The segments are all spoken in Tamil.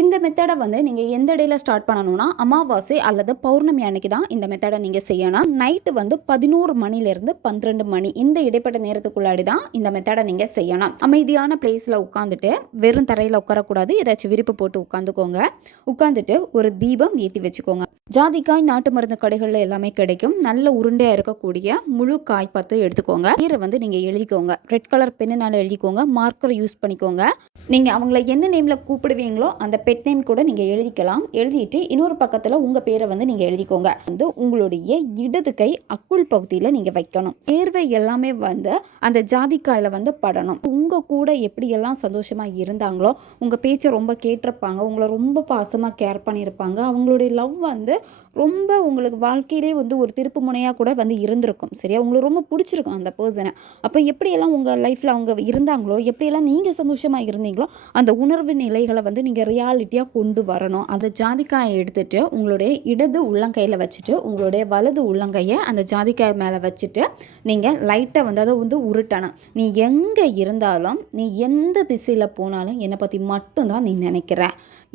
இந்த மெத்தடை வந்து நீங்கள் எந்த இடையில ஸ்டார்ட் பண்ணணும்னா அமாவாசை அல்லது பௌர்ணமி அன்னைக்கு தான் இந்த மெத்தடை நீங்கள் செய்யணும். நைட்டு வந்து 11 மணிலேருந்து 12 மணி இந்த இடைப்பட்ட நேரத்துக்குள்ளாடி தான் இந்த மெத்தடை நீங்கள் செய்யணும். அமைதியான பிளேஸில் உட்காந்துட்டு வெறும் தரையில் உட்காரக்கூடாது, ஏதாச்சும் விரிப்பு போட்டு உட்காந்துக்கோங்க. உட்காந்துட்டு ஒரு தீபம் ஏற்றி வச்சுக்கோங்க. ஜாதிக்காய் நாட்டு மருந்து கடைகளில் எல்லாமே கிடைக்கும். நல்ல உருண்டையாக இருக்கக்கூடிய முழு காய் பார்த்து எடுத்துக்கோங்க. பேரை வந்து நீங்கள் எழுதிக்கோங்க. ரெட் கலர் பெண்ணுனால எழுதிக்கோங்க. மார்க்கரை யூஸ் பண்ணிக்கோங்க. நீங்கள் அவங்கள என்ன நேமில் கூப்பிடுவீங்களோ அந்த பெட் நேம் கூட நீங்கள் எழுதிக்கலாம். எழுதிட்டு இன்னொரு பக்கத்தில் உங்கள் பேரை வந்து நீங்கள் எழுதிக்கோங்க. வந்து உங்களுடைய இடது கை அக்குள் பகுதியில் நீங்கள் வைக்கணும். சேர்வை எல்லாமே வந்து அந்த ஜாதிக்காயில் வந்து படணும். உங்கள் கூட எப்படியெல்லாம் சந்தோஷமாக இருந்தாங்களோ, உங்கள் பேச்சை ரொம்ப கேட்டிருப்பாங்க, உங்களை ரொம்ப பாசமாக கேர் பண்ணியிருப்பாங்க, அவங்களுடைய லவ் வந்து ரொம்ப உங்களுக்கு வாழ்க்கையிலே வந்து ஒரு திருப்பு முனையாக கூட வந்து இருந்திருக்கும். சரியா, உங்களுக்கு ரொம்ப பிடிச்சிருக்கும் அந்த பர்சனை. அப்போ எப்படியெல்லாம் உங்கள் லைஃப்பில் அவங்க இருந்தாங்களோ, எப்படியெல்லாம் நீங்கள் சந்தோஷமாக இருந்தீங்களோ, அந்த உணர்வு நிலைகளை வந்து நீங்கள் ரியாலிட்டியாக கொண்டு வரணும். அந்த ஜாதிக்காயை எடுத்துகிட்டு உங்களுடைய இடது உள்ளங்கையில் வச்சுட்டு உங்களுடைய வலது உள்ளங்கையை அந்த ஜாதிக்காய் மேலே வச்சுட்டு நீங்கள் லைட்டாக வந்து அதை வந்து உருட்டணும். நீ எங்கே இருந்தாலும், நீ எந்த திசையில் போனாலும் என்னை பற்றி மட்டும்தான் நீ நினைக்கிற.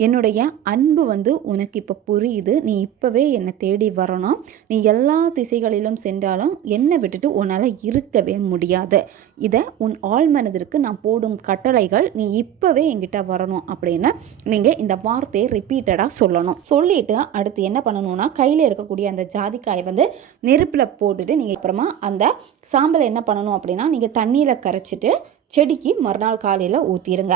என்னுடைய அன்பு வந்து உனக்கு இப்போ புரியுது. நீ இப்போவே என்னை தேடி வரணும். நீ எல்லா திசைகளிலும் சென்றாலும் என்னை விட்டுட்டு உன்னால் இருக்கவே முடியாது. இதை உன் ஆழ் மனதிற்கு நான் போடும் கட்டளைகள். நீ இப்போவே என்கிட்ட வரணும் அப்படின்னு நீங்கள் இந்த வார்த்தையை ரிப்பீட்டடாக சொல்லணும். சொல்லிவிட்டு அடுத்து என்ன பண்ணணும்னா, கையில் இருக்கக்கூடிய அந்த ஜாதிக்காயை வந்து நெருப்பில் போட்டுட்டு நீங்கள் அப்புறமா அந்த சாம்பலை என்ன பண்ணணும் அப்படின்னா, நீங்கள் தண்ணியில் கரைச்சிட்டு செடிக்கு மறுநாள் காலையில் ஊற்றிடுங்க.